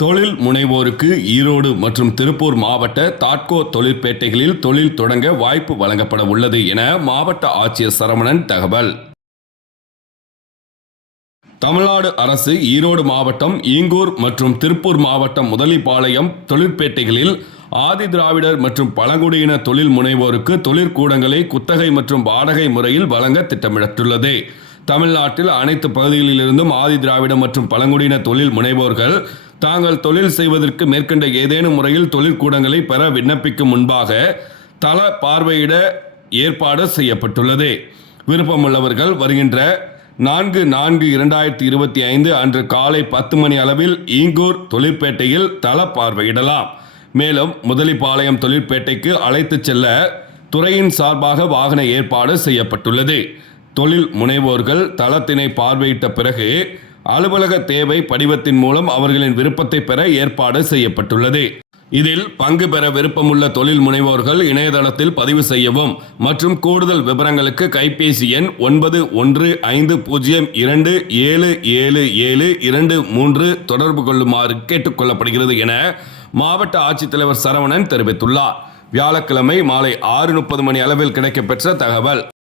தொழில் முனைவோருக்கு ஈரோடு மற்றும் திருப்பூர் மாவட்ட தாட்கோ தொழிற்பேட்டைகளில் தொழில் தொடங்க வாய்ப்பு வழங்கப்பட உள்ளது என மாவட்ட ஆட்சியர் சரவணன் தகவல். தமிழ்நாடு அரசு ஈரோடு மாவட்டம் ஈங்கூர் மற்றும் திருப்பூர் மாவட்டம் முதலிப்பாளையம் தொழிற்பேட்டைகளில் ஆதி திராவிடர் மற்றும் பழங்குடியின தொழில் முனைவோருக்கு தொழிற்கூடங்களை குத்தகை மற்றும் வாடகை முறையில் வழங்க திட்டமிட்டுள்ளது. தமிழ்நாட்டில் அனைத்து பகுதிகளிலிருந்தும் ஆதி திராவிட மற்றும் பழங்குடியின தொழில் முனைவோர்கள் தாங்கள் தொழில் செய்வதற்கு மேற்கண்ட ஏதேனும் முறையில் தொழிற்கூடங்களை பெற விண்ணப்பிக்கும் முன்பாக தள பார்வையிட ஏற்பாடு செய்யப்பட்டுள்ளது. விருப்பமுள்ளவர்கள் வருகின்ற 4/4/2025 அன்று காலை 10 மணி அளவில் ஈங்கூர் தொழிற்பேட்டையில் தள பார்வையிடலாம். மேலும் முதலிப்பாளையம் தொழிற்பேட்டைக்கு அழைத்து செல்ல துறையின் சார்பாக வாகன ஏற்பாடு செய்யப்பட்டுள்ளது. தொழில் முனைவோர்கள் தளத்தினை பார்வையிட்ட பிறகு அலுவலக தேவை படிவத்தின் மூலம் அவர்களின் விருப்பத்தை பெற ஏற்பாடு செய்யப்பட்டுள்ளது. இதில் பங்கு பெற விருப்பமுள்ள தொழில் முனைவோர்கள் இணையதளத்தில் பதிவு செய்யவும் மற்றும் கூடுதல் விவரங்களுக்கு கைபேசி எண் 9150277723 தொடர்பு கொள்ளுமாறு கேட்டுக்கொள்ளப்படுகிறது என மாவட்ட ஆட்சித்தலைவர் சரவணன் தெரிவித்துள்ளார். வியாழக்கிழமை மாலை 6:30 மணி அளவில் கிடைக்கப்பெற்ற தகவல்.